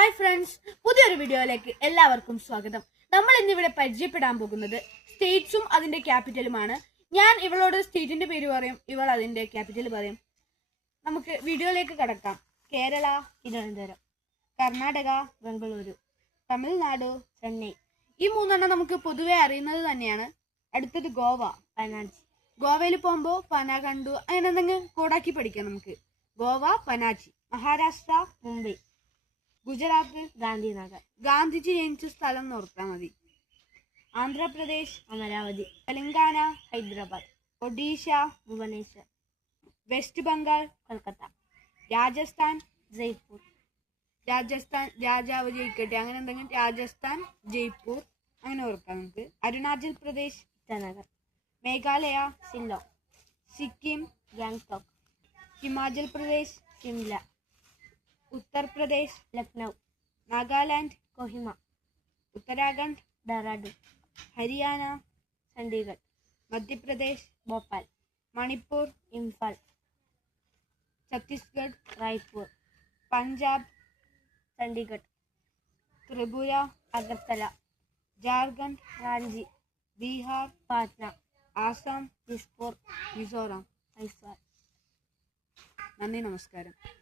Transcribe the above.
Hi friends, പുതിയൊരു വീഡിയോയിലേക്ക് എല്ലാവർക്കും സ്വാഗതം. നമ്മൾ ഇന്നിവിടെ പരിചയപ്പെടാൻ പോകുന്നത് സ്റ്റേറ്റ്സും അതിന്റെ ക്യാപിറ്റലുമാണ്. ഞാൻ ഇവളോട് സ്റ്റേറ്റിന്റെ പേര് പറയും, ഇവൾ അതിന്റെ ക്യാപിറ്റൽ പറയും. നമുക്ക് വീഡിയോയിലേക്ക് കടക്കാം. കേരള തിരുവനന്തപുരം, കർണാടക ബംഗളൂരു, തമിഴ്നാട് ചെന്നൈ. ഈ മൂന്നെണ്ണം നമുക്ക് പൊതുവെ അറിയുന്നത് തന്നെയാണ്. അടുത്തത് ഗോവ, പനാജി. ഗോവയിൽ പോകുമ്പോൾ പനാകണ്ടു അങ്ങനെ എന്തെങ്കിലും കോടാക്കി പഠിക്കാം നമുക്ക്. ഗോവ, പനാജി. മഹാരാഷ്ട്ര, മുംബൈ. ഗുജറാത്ത്, ഗാന്ധിനഗർ. ഗാന്ധിജി ജനിച്ച സ്ഥലം ഓർത്താൽ മതി. ആന്ധ്രാപ്രദേശ്, അമരാവതി. തെലങ്കാന, ഹൈദരാബാദ്. ഒഡീഷ, ഭുവനേശ്വർ. വെസ്റ്റ് ബംഗാൾ, കൊൽക്കത്ത. രാജസ്ഥാൻ, ജയ്പൂർ. രാജസ്ഥാൻ രാജാവ് ജയിക്കട്ടെ അങ്ങനെ എന്തെങ്കിലും. രാജസ്ഥാൻ, ജയ്പൂർ അങ്ങനെ ഓർക്കാം നമുക്ക്. അരുണാചൽ പ്രദേശ്, ഇറ്റാനഗർ. മേഘാലയ, ഷില്ലോങ്. സിക്കിം, ഗാംഗ്ടോക്ക്. ഹിമാചൽ പ്രദേശ്, ഷിംല. ഉത്തർപ്രദേശ്, ലക്നൗ. നാഗാലാൻഡ്, കൊഹിമ. ഉത്തരാഖണ്ഡ്, ഡെറാഡൂൺ. ഹരിയാന, ചണ്ഡീഗഡ്. മധ്യപ്രദേശ്, ഭോപ്പാൽ. മണിപ്പൂർ, ഇംഫാൽ. ഛത്തീസ്ഗഡ്, റായ്പൂർ. പഞ്ചാബ്, ചണ്ഡീഗഡ്. ത്രിപുര, അഗർത്തല. ജാർഖണ്ഡ്, റാഞ്ചി. ബീഹാർ, പാറ്റ്ന. ആസാം, ദിസ്പൂർ. മിസോറാം, ഐസ്വാൾ. നന്ദി, നമസ്കാരം.